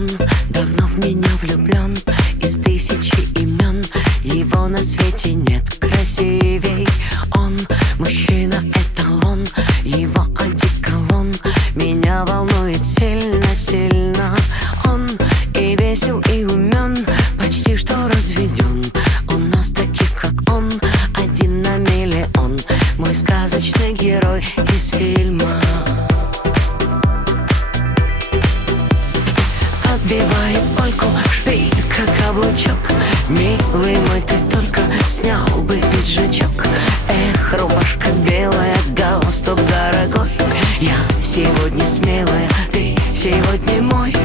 Он давно в меня влюблен, из тысячи имен его на свете нет красивей. Он мужчина, эталон, его одеколон меня волнует сильно-сильно. Он и весел, и умен, почти что разведен. У нас таких, как он, один на миллион. Мой сказочный герой из фильма. Отбивает польку, шпилька, каблучок. Милый мой, ты только снял бы пиджачок. Эх, рубашка белая, галстук дорогой. Я сегодня смелая, ты сегодня мой.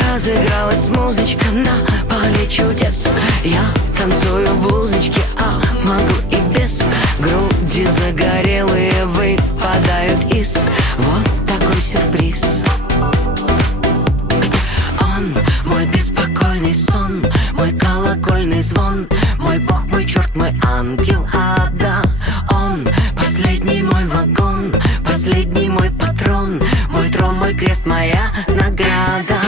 Разыгралась музычка на поле чудес. Я танцую в блузочке, а могу и без. Груди загорелые выпадают из. Вот такой сюрприз. Мой беспокойный сон, мой колокольный звон, мой бог, мой черт, мой ангел ада. Он последний мой вагон, последний мой патрон, мой трон, мой крест, моя награда.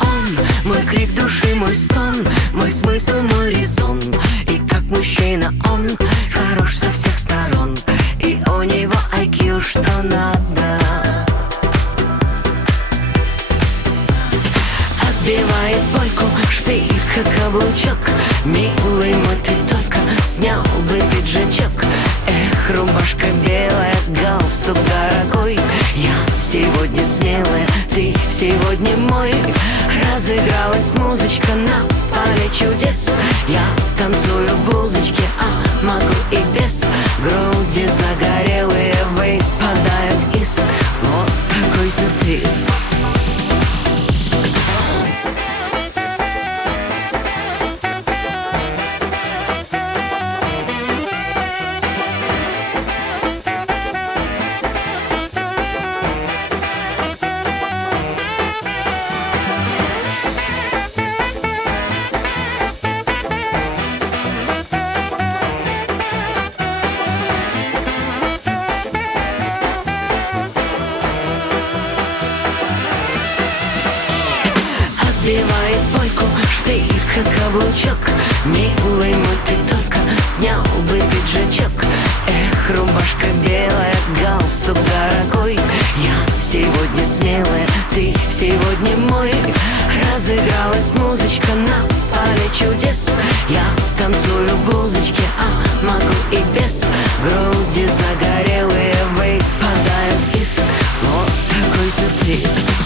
Он мой крик души, мой стон, мой смысл, мой резон. И как мужчина он хорош со всех сторон, и у него IQ что надо. Отбивает польку, шпилька, каблучок. Милый мой, ты только снял бы пиджачок. Эх, рубашка белая, галстук дорогой. Я сегодня смелая, ты сегодня мой. Разыгралась музычка на поле чудес. Я танцую в блузочке, а могу и без. Груди загорелые выпадают из. Вот такой сюрприз. Отбивает польку, шпилька, каблучок. Милый мой, ты только снял бы пиджачок. Эх, рубашка белая, галстук дорогой. Я сегодня смелая, ты сегодня мой. Разыгралась музычка на поле чудес. Я танцую в блузочке, а могу и без. Груди загорелые выпадают из. Вот такой сюрприз.